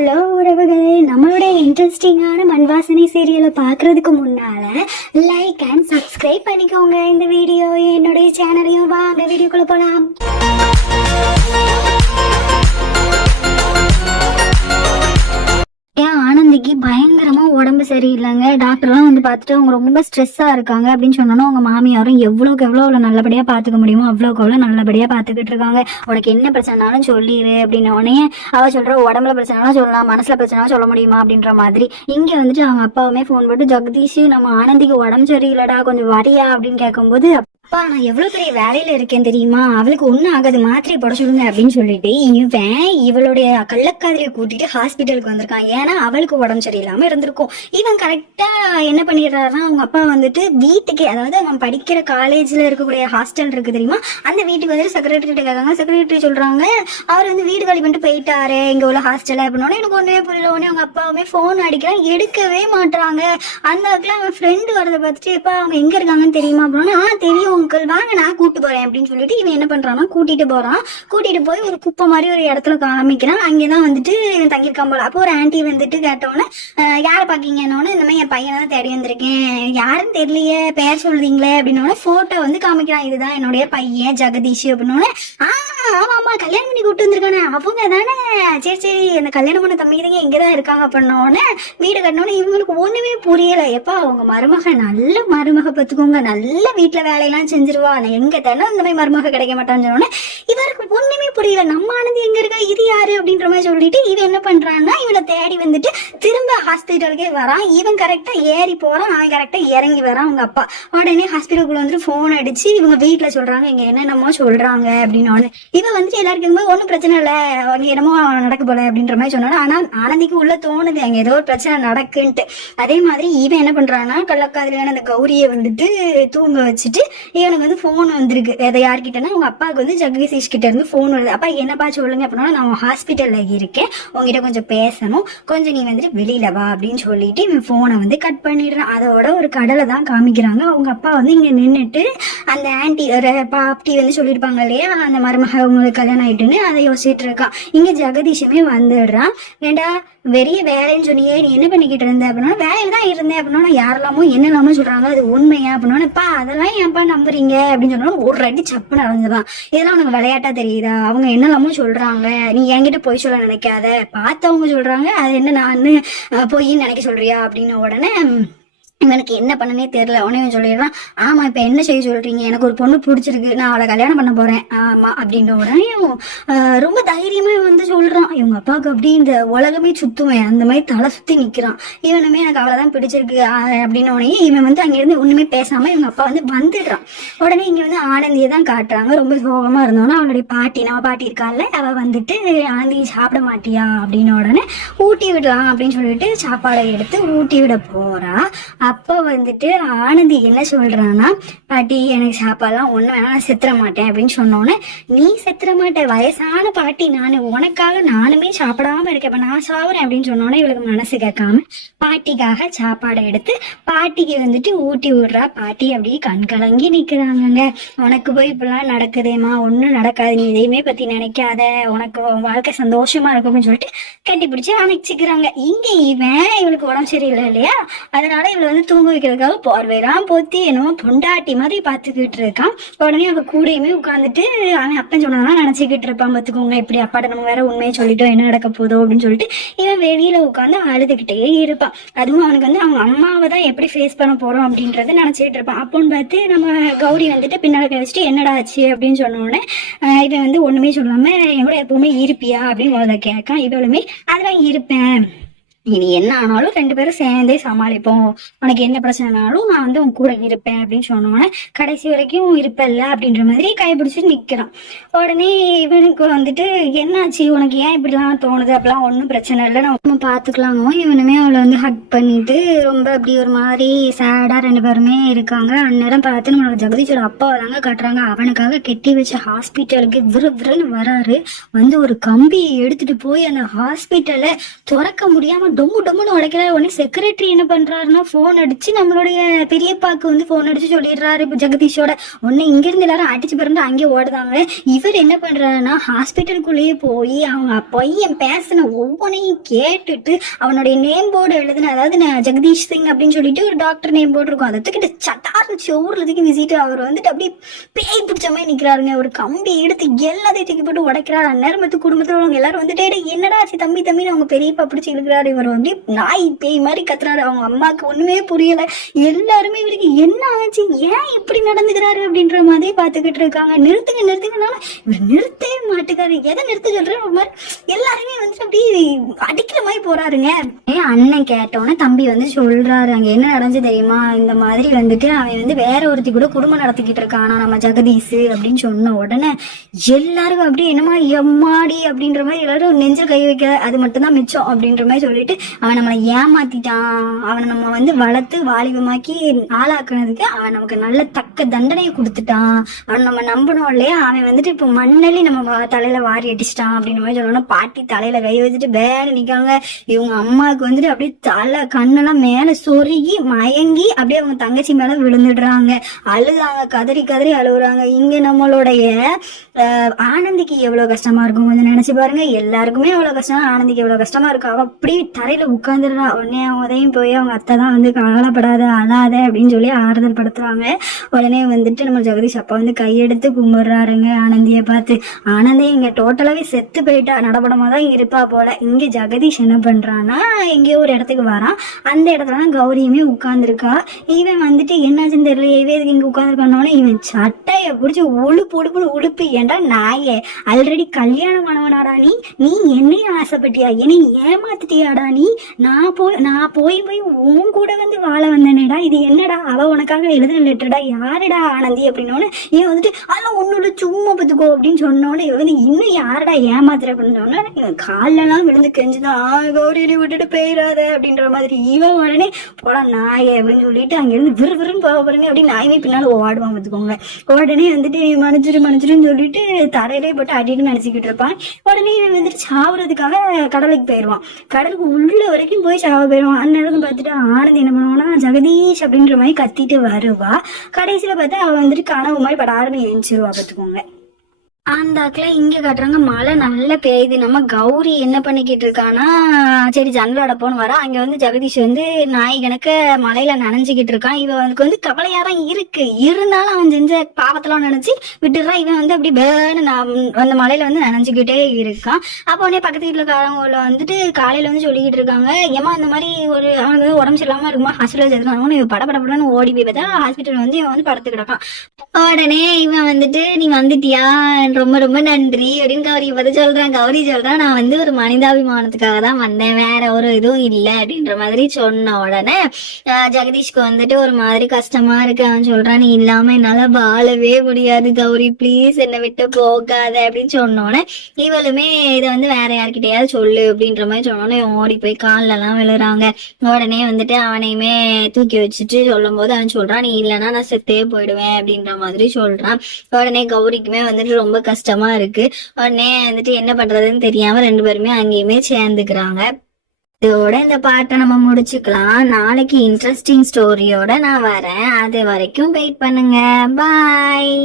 Hello உறவுகளே, நம்மளுடைய இன்ட்ரெஸ்டிங்கான மண்வாசனை சீரியலை பார்க்கறதுக்கு முன்னால லைக் அண்ட் சப்ஸ்கிரைப் பண்ணிக்கோங்க. இந்த வீடியோ என்னுடைய சேனலையும் வாங்க வீடியோக்குள்ள போலாம். ஆனந்திக்கு பயங்கரமா உடம்பு சரியில்லைங்க. டாக்டர்லாம் வந்து பார்த்துட்டு அவங்க ரொம்ப ஸ்ட்ரெஸ்ஸா இருக்காங்க அப்படின்னு சொன்னோன்னா அவங்க மாமியாரும் எவ்வளோக்கு எவ்வளோ அவளை நல்லபடியா பாத்துக்க முடியுமோ அவ்வளோக்கு அவ்வளோ நல்லபடியா பாத்துக்கிட்டு இருக்காங்க. உனக்கு என்ன பிரச்சனைனாலும் சொல்லிடு அப்படின்னு உடனே அவ சொல்ற, உடம்புல பிரச்சனைனா சொல்லலாம், மனசுல பிரச்சனை சொல்ல முடியுமா அப்படின்ற மாதிரி. இங்க வந்துட்டு அவங்க அப்பாவுமே ஃபோன் போட்டு, ஜெகதீஷ் நம்ம ஆனந்திக்கு உடம்பு சரியில்லடா, கொஞ்சம் வரியா அப்படின்னு கேட்கும்போது, அப்பா நான் எவ்வளவு பெரிய வேலையில இருக்கேன் தெரியுமா, அவளுக்கு ஒன்னும் ஆகாது, மாத்திரை போட சொல்லுங்க அப்படின்னு சொல்லிட்டு இவளுடைய கள்ளக்காதலியை கூட்டிட்டு ஹாஸ்பிட்டலுக்கு வந்திருக்கான். ஏன்னா அவளுக்கு உடம்பு சரியில்லாம இருந்திருக்கும். இவன் கரெக்டா என்ன பண்ணிடுறாருன்னா, அவங்க அப்பா வந்துட்டு வீட்டுக்கு, அதாவது அவன் படிக்கிற காலேஜ்ல இருக்கக்கூடிய ஹாஸ்டல் இருக்கு தெரியுமா, அந்த வீட்டுக்கு வந்து செக்ரட்டரி கேட்காங்க. செக்ரட்டரி சொல்றாங்க, அவர் வந்து வீடு காலி பண்ணிட்டு போயிட்டாரு இங்க உள்ள ஹாஸ்டல் அப்படின்னா. எனக்கு ஒண்ணுமே புரியல. உடனே அவங்க அப்பாவுமே போன் அடிக்கிறான், எடுக்கவே மாட்டாங்க. அந்த அவன் ஃப்ரெண்டு வரதை பார்த்துட்டு, எப்ப அவங்க எங்க இருக்காங்கன்னு தெரியுமா அப்படின்னா, தெரியும் உங்கள் வாங்க நான் கூட்டு போறேன் அப்படின்னு சொல்லிட்டு இவன் என்ன பண்றான்னா கூட்டிட்டு போறான். கூட்டிட்டு போய் ஒரு குப்பை மாதிரி ஒரு இடத்துல காமிக்கிறான். அங்கேதான் வந்துட்டு இவன் தங்கியிருக்கான் போல. அப்போ ஒரு ஆன்டி வந்துட்டு கேட்டோன்னே, யாரை பாக்கீங்கன்னு, இந்த மாதிரி என் பையனை தான் தேடி வந்திருக்கேன், யாருன்னு தெரியலையே, பேர் சொல்றீங்களே அப்படின்னோட போட்டோ வந்து காமிக்கிறான். இதுதான் என்னுடைய பையன் ஜெகதீஷ் அப்படின்னோடனே, ஆமா ஆமா கல்யாணம் பண்ணி கூப்பிட்டு வந்திருக்கானே அவங்க தானே, சரி சரி அந்த கல்யாணம் பண்ண தம்பிங்க இங்கதான் இருக்காங்க அப்படின்னோடனே, வீடு கட்டினோடனே இவங்களுக்கு ஒண்ணுமே புரியல. எப்பா அவங்க மருமக நல்ல மருமக பத்துக்கோங்க, நல்ல வீட்டுல வேலையெல்லாம் செஞ்சிருவா, எங்க தானே இந்த மாதிரி மருமக கிடைக்க மாட்டான்னு சொன்னோடனே இவருக்கு ஒண்ணுமே புரியல. நம்ம ஆனந்தி எங்க இருக்கா, இது யாரு அப்படின்ற மாதிரி சொல்லிட்டு இவன் என்ன பண்றான்னா, இவனை தேடி வந்துட்டு திரும்ப ஹாஸ்பிட்டலுக்கே வரான். இவன் கரெக்டா ஏறி போறான், அவன் கரெக்டா இறங்கி வரான். அவங்க அப்பா உடனே ஹாஸ்பிட்டலுக்குள்ள வந்துட்டு போன் அடிச்சு இவங்க வீட்டுல சொல்றாங்க, இங்க என்னென்னமோ சொல்றாங்க அப்படின்னு. இவன் வந்துட்டு எல்லாருக்கும் ஒன்றும் பிரச்சனை இல்லை, அங்கே என்னமோ நடக்க போல அப்படின்ற மாதிரி சொன்னாங்க. ஆனால் ஆனந்திக்கு உள்ள தோணுது அங்கே ஏதோ ஒரு பிரச்சனை நடக்குன்ட்டு. அதே மாதிரி இவன் என்ன பண்றான்னா, கள்ளக்காதலியான அந்த கௌரியை வந்துட்டு தூங்க வச்சுட்டு இவனுக்கு வந்து போன் வந்திருக்கு. அதை யார்கிட்டனா அவங்க அப்பாவுக்கு வந்து ஜெகதீஷ் கிட்ட இருந்து போன் வருது. அப்பா என்னப்பா சொல்லுங்க அப்படின்னா, நான் ஹாஸ்பிட்டல்ல இருக்கேன், உங்ககிட்ட கொஞ்சம் பேசணும், கொஞ்சம் நீ வந்துட்டு வெளியில வா அப்படின்னு சொல்லிட்டு இவன் போனை வந்து கட் பண்ணிடுறான். அதோட ஒரு கடலை தான் காமிக்கிறாங்க. அவங்க அப்பா வந்து இங்க நின்றுட்டு அந்த ஆன்டி பாப்டி வந்து சொல்லியிருப்பாங்க இல்லையா, அந்த மருமக அவங்களுக்கு கல்யாணம் ஆயிட்டுன்னு அதை யோசிச்சுட்டு இருக்கான். இங்க ஜெகதீஷுமே வந்துடுறான். ஏண்டா வெறிய வேலைன்னு சொன்னியே, நீ என்ன பண்ணிக்கிட்டு இருந்த அப்படின்னா, வேலையில தான் இருந்தேன் அப்படின்னா, யாரெல்லாமோ என்னெல்லாமோ சொல்றாங்க, அது உண்மையா அப்படின்னா, அதெல்லாம் ஏன்ப்பா நம்புறீங்க அப்படின்னு சொன்னாலும் ஒரு அடி சப்புன்னு அடைஞ்சுதான். இதெல்லாம் உனக்கு விளையாட்டா தெரியுதா, அவங்க என்னெல்லாமோ சொல்றாங்க, நீ என்கிட்ட போய் சொல்ல நினைக்காத, பார்த்தவங்க சொல்றாங்க, அது என்ன நான் பொய்ன்னு நினைக்க சொல்றியா அப்படின்னு. உடனே இவனுக்கு என்ன பண்ணனே தெரியல. உடனே சொல்லிடுறான், ஆமா இப்ப என்ன செய்ய சொல்றீங்க, எனக்கு ஒரு பொண்ணு பிடிச்சிருக்கு, நான் அவளை கல்யாணம் பண்ண போறேன் ஆமா அப்படின்ற உடனே ரொம்ப தைரியமா வந்து சொல்றான். இவங்க அப்பாவுக்கு அப்படி இந்த உலகமே சுத்துவேன் அந்த மாதிரி தலை சுத்தி நிக்கிறான். இவனுமே எனக்கு அவளைதான் பிடிச்சிருக்கு அப்படின்னு உடனே இவன் வந்து அங்கிருந்து ஒண்ணுமே பேசாம இவங்க அப்பா வந்து வந்துடுறான். உடனே இங்க வந்து ஆனந்தியை தான் காட்டுறாங்க. ரொம்ப சோகமா இருந்தோன்னா அவளுடைய பாட்டி, நம்ம பாட்டி இருக்கால, அவ வந்துட்டு ஆனந்தி சாப்பிட மாட்டியா அப்படின்னு உடனே ஊட்டி விடலாம் அப்படின்னு சொல்லிட்டு சாப்பாடை எடுத்து ஊட்டி விட போறா. அப்போ வந்துட்டு ஆனந்தி என்ன சொல்றான்னா, பாட்டி எனக்கு சாப்பாடுலாம் ஒண்ணு வேணா, நான் செத்துற மாட்டேன் அப்படின்னு சொன்னோன்னே, நீ செத்துற மாட்டேன், வயசான பாட்டி நானு, உனக்காக நானுமே சாப்பிடாம இருக்கேன், இப்ப நான் சாவுறேன் அப்படின்னு சொன்னோன்னே இவளுக்கு மனசு கேட்காம பாட்டிக்காக சாப்பாடை எடுத்து பாட்டிக்கு வந்துட்டு ஊட்டி விடுறா. பாட்டி அப்படியே கண் கலங்கி நிக்கிறாங்க. உனக்கு போய் இப்படிலாம் நடக்குதேமா, ஒன்னும் நடக்காது, நீ எதையுமே பத்தி நினைக்காத, உனக்கு வாழ்க்கை சந்தோஷமா இருக்கும் அப்படின்னு சொல்லிட்டு கட்டி பிடிச்சு அணைச்சிக்கிறாங்க. இங்க இவன் இவளுக்கு உடம்பு சரியில்லை இல்லையா, அதனால இவளை வந்து தூங்க வைக்கிறதுக்காக பார்வையெல்லாம் போத்தி என்னமோ பொண்டாட்டி மாதிரி பாத்துக்கிட்டு இருக்கான். உடனே அவ கூடயுமே உட்காந்துட்டு அவன் அப்பன் சொன்னதெல்லாம் நினைச்சுக்கிட்டு இருப்பான். பாத்துக்கோங்க, இப்படி அப்பாட்ட நம்ம வேற உண்மையை சொல்லிட்டோம், என்ன நடக்க போதோ அப்படின்னு சொல்லிட்டு இவன் வெளியில உட்காந்து அழுதுகிட்டே இருப்பான். அதுவும் அவனுக்கு வந்து அவங்க அம்மாவை தான் எப்படி ஃபேஸ் பண்ண போறோம் அப்படின்றத நினைச்சிட்டு இருப்பான். அப்போன்னு பார்த்து நம்ம கௌரி வந்துட்டு பின்னால வச்சுட்டு என்னடா ஆச்சு அப்படின்னு சொன்ன உடனே இவன் வந்து ஒண்ணுமே சொல்லாம, என் கூட எப்பவுமே இருப்பியா அப்படின்னு முதல்ல கேட்கான். இவளுமே அதெல்லாம் இருப்பேன், இனி என்ன ஆனாலும் ரெண்டு பேரும் சேர்ந்தே சமாளிப்போம், உனக்கு என்ன பிரச்சனைனாலும் நான் வந்து உன் கூட இருப்பேன் அப்படின்னு சொன்னோன்னே, கடைசி வரைக்கும் இருப்பல்ல அப்படின்ற மாதிரி கைப்பிடிச்சு நிக்கிறான். உடனே இவனுக்கு வந்துட்டு என்னாச்சு, உனக்கு ஏன் இப்படிலாம் தோணுது, அப்படிலாம் ஒன்றும் பிரச்சனை இல்லை, நம்ம பார்த்துக்கலாமோ. இவனுமே அவளை வந்து ஹக் பண்ணிட்டு ரொம்ப அப்படி ஒரு மாதிரி சேடா ரெண்டு பேருமே இருக்காங்க. அந்நேரம் பார்த்து நம்மளோட ஜெகதீஷோட அப்பாவை தாங்க காட்டுறாங்க. அவனுக்காக கெட்டி வச்ச ஹாஸ்பிட்டலுக்கு விறுவிறுன்னு வராரு. வந்து ஒரு கம்பியை எடுத்துட்டு போய் அந்த ஹாஸ்பிட்டலை திறக்க முடியாம டொம்மு டொம்முன்னு உடைக்கிறாரு. உடனே செக்ரட்டரி என்ன பண்றாருன்னா போன் அடிச்சு நம்மளுடைய பெரியப்பாக்கு வந்து போன் அடிச்சு சொல்லிடுறாரு ஜெகதீஷோட. உடனே இங்க இருந்து எல்லாரும் அடிச்சு பிறந்து அங்கே ஓடுதாங்க. இவர் என்ன பண்றாருன்னா ஹாஸ்பிட்டலுக்குள்ளேயே போய் அவங்க பையன் பேசின ஒவ்வொன்றையும் கேட்டுட்டு அவனுடைய நேம் போர்டு எழுதுன, அதாவது ஜெகதீஷ் சிங் அப்படின்னு சொல்லிட்டு ஒரு டாக்டர் நேம் போர்டு இருக்கும், அதை தூக்கிட்டு சட்டார்னு ஊர்லதுக்கு விசிட்டு அவர் வந்துட்டு அப்படியே பேய் பிடிச்ச மாதிரி நிக்கிறாருங்க. ஒரு கம்பி எடுத்து எல்லாத்தையும் தூக்கி போட்டு உடைக்கிறாரு. அந்நேரம் வந்து குடும்பத்துல உள்ளவங்க எல்லாரும் வந்துட்டு என்னடா ஆச்சு தம்பி தம்பின்னு அவங்க பெரியப்பா பிடிச்சி இழுக்கிறாரு. இவர் வந்து நாய் பேய் மாதிரி கத்துறாரு. அவங்க அம்மாவுக்கு ஒண்ணுமே புரியல. எல்லாருமே இவருக்கு என்ன ஆச்சு, ஏன் இப்படி நடந்துக்கிறாரு அப்படின்ற மாதிரி பாத்துக்கிட்டு இருக்காங்க. நிறுத்துங்க நிறுத்துங்கனால இவர் நிறுத்தவே மாட்டுக்காரு. எதை நிறுத்த சொல்றேன் ஒரு மாதிரி எல்லாருமே வந்துட்டு அப்படியே அடிக்கிற மாதிரி போறாருங்க. அண்ணன் கேட்டோன்னே தம்பி வந்து சொல்றாரு, அங்க என்ன நடந்துச்சு தெரியுமா, இந்த மாதிரி வந்துட்டு அவன் வந்து வேற ஒருத்தி கூட குடும்பம் நடத்திக்கிட்டு இருக்கானா நம்ம ஜெகதீஷ் அப்படின்னு சொன்ன உடனே எல்லாருக்கும் அப்படியே என்னமா எம்மாடி அப்படின்ற மாதிரி எல்லாரும் நெஞ்ச கை வைக்க, அது மட்டும் தான் மிச்சம் அப்படின்ற மாதிரி சொல்லிட்டு அவன் நம்மளை ஏமாத்திட்டான், அவனை நம்ம வந்து வளர்த்து வாலிபமாக்கி ஆளாக்குனதுக்கு அவன் நமக்கு நல்ல தக்க தண்டனையை கொடுத்துட்டான், அவன் நம்ம நம்பணும் இல்லையா, அவன் வந்துட்டு இப்போ மண்ணலி நம்ம தலையில வாரி அடிச்சிட்டான் அப்படின்ற மாதிரி சொல்லணும்னா பாட்டி தலையில கை வச்சுட்டு பேனு நிக்காங்க. இவங்க அம்மாவுக்கு வந்துட்டு அப்படியே தலை கண்ணெல்லாம் மேல சொருகி மயங்கி அப்படியே அவங்க தங்கச்சி மேல விழுந்துடுறாங்க. அழுதாங்க, கதறி கதறி அழுகுறாங்க. இங்க நம்மளுடைய ஆனந்திக்கு எவ்வளவு கஷ்டமா இருக்கும் கொஞ்சம் நினைச்சு பாருங்க. எல்லாருக்குமே எவ்வளவு கஷ்டம், ஆனந்திக்கு எவ்வளவு கஷ்டமா இருக்கும். அவ அப்படி தரையில உட்காந்துடுறா. உடனே உதயம் போய் அவங்க அத்தை தான் வந்து கவலைப்படாத அழாத அப்படின்னு சொல்லி ஆறுதல் படுத்துறாங்க. உடனே வந்துட்டு நம்ம ஜெகதீஷ் அப்பா வந்து கையெடுத்து கும்பிடுறாருங்க ஆனந்தியை பார்த்து. ஆனந்தி இங்க டோட்டலாவே செத்து போயிட்டா, நடபடமா தான் இருப்பா போல. இங்க ஜெகதீஷ் என்ன பண்றான்னா எங்கேயோ ஒரு இடத்துக்கு வரான். அந்த இடத்துலதான் கௌரியுமே உட்கார்ந்துருக்கா. இவன் வந்துட்டு என்னாச்சுன்னு தெரியல, இவன் இங்க உட்காந்துருக்கானோன்னு இவன் சட்டைய பிடிச்சி உழுப்பு உழுப்பு ஏன்டா நாயே, ஆல்ரெடி கல்யாணம் ஆனவனாடா நீ என்னையும் ஆசைப்பட்டியா, என்னை ஏமாத்திட்டியாடா நீ, நான் போய் உன் கூட வந்து வாழ வந்தேனேடா, இது என்னடா அவ உனக்காக எழுதின லெட்டர்டா, யாருடா ஆனந்தி அப்படின்னோன்னு இவன் வந்துட்டு அதெல்லாம் ஒண்ணு சும்மா பத்துக்கோ அப்படின்னு சொன்னோன்னு இவன் வந்து இன்னும் யாரடா ஏமாத்துற அப்படின்னோன்னா இவன் காலெல்லாம் விழுந்து கெஞ்சுதான் கௌரியை விட்டுட்டு போயிடாத அப்படின்ற மாதிரி. இவன் உடனே போடா நாயே அப்படின்னு சொல்லிட்டு அங்கிருந்து விறுவிறுன்னு போக பாருங்க அப்படின்னு நாயுமே பின்னால ஓடுவான் பார்த்துக்கோங்க. உடனே வந்துட்டு மன்னிச்சிருன்னு சொல்லிட்டு தரையிலே போட்டு அடிட்டு நினைச்சுக்கிட்டு இருப்பான். உடனே இவன் வந்துட்டு சாவுறதுக்காக கடலுக்கு போயிடுவான். கடலுக்கு உள்ள வரைக்கும் போய் சாவ போயிடுவான். அந்நேரம் பார்த்துட்டு ஆனந்தி என்ன பண்ணுவான்னா ஜெகதீஷ் அப்படின்ற மாதிரி கத்திட்டு வருவா. கடைசியில பார்த்தா அவன் வந்துட்டு கனவு மாதிரி படாருன்னு எழுச்சிருவா பார்த்துக்கோங்க. அந்த ஆக்கில இங்க காட்டுறாங்க மழை நல்ல பெய்யுது. நம்ம கௌரி என்ன பண்ணிக்கிட்டு இருக்கானா சரி ஜன்னல் அடப்போன்னு வரா. அங்க வந்து ஜெகதீஷ் வந்து நாய்கனுக்கு மழையில நனைஞ்சுக்கிட்டு இருக்கான். இவனுக்கு வந்து கவலையாதான் இருக்கு, இருந்தாலும் அவன் செஞ்ச பாவத்தெல்லாம் நினைச்சு விட்டுறான். இவன் வந்து அப்படி பேனு அந்த மழையில வந்து நனைஞ்சுக்கிட்டே இருக்கான். அப்போ உடனே பக்கத்து வீட்டுல காரவங்கள வந்துட்டு காலையில வந்து சொல்லிக்கிட்டு இருக்காங்க, ஏமா இந்த மாதிரி ஒரு அவனுக்கு வந்து உடம்பு சரியில்லாம இருக்குமா ஹாஸ்பிட்டல் சேர்த்துக்காங்க. இவன் படப்படப்படன்னு ஓடி போய் பார்த்தா ஹாஸ்பிட்டல் வந்து இவன் வந்து படுத்து கிடக்கான். உடனே இவன் வந்துட்டு நீ வந்துட்டியா ரொம்ப ரொம்ப நன்றி அப்படின்னு கௌரி பத்தி சொல்றான். கௌரி சொல்றான் நான் வந்து ஒரு மனிதாபிமானத்துக்காக தான் வந்தேன், வேற ஒரு இதுவும் இல்லை அப்படின்ற மாதிரி சொன்ன உடனே ஜெகதீஷ்க்கு வந்துட்டு ஒரு மாதிரி கஷ்டமா இருக்கு. அவன் சொல்றான் நீ இல்லாம என்னால வாழவே முடியாது கௌரி, பிளீஸ் என்னை விட்டு போகாத அப்படின்னு சொன்னோடனே இவளுமே இதை வந்து வேற யார்கிட்டயாவது சொல்லு அப்படின்ற மாதிரி சொன்னோன்னே ஓடி போய் காலில் எல்லாம் விழுறாங்க. உடனே வந்துட்டு அவனையுமே தூக்கி வச்சுட்டு சொல்லும் போது அவன் சொல்றான் நீ இல்லைன்னா நான் செத்தே போயிடுவேன் அப்படின்ற மாதிரி சொல்றான். உடனே கௌரிக்குமே வந்துட்டு ரொம்ப கஷ்டமா இருக்கு. உடனே வந்துட்டு என்ன பண்றதுன்னு தெரியாம ரெண்டு பேருமே அங்கேயுமே சேர்ந்துக்கிறாங்க. இதோட இந்த பாட்டை நம்ம முடிச்சுக்கலாம். நாளைக்கு இன்ட்ரெஸ்டிங் ஸ்டோரியோட நான் வரேன். அது வரைக்கும் வெயிட் பண்ணுங்க. பாய்.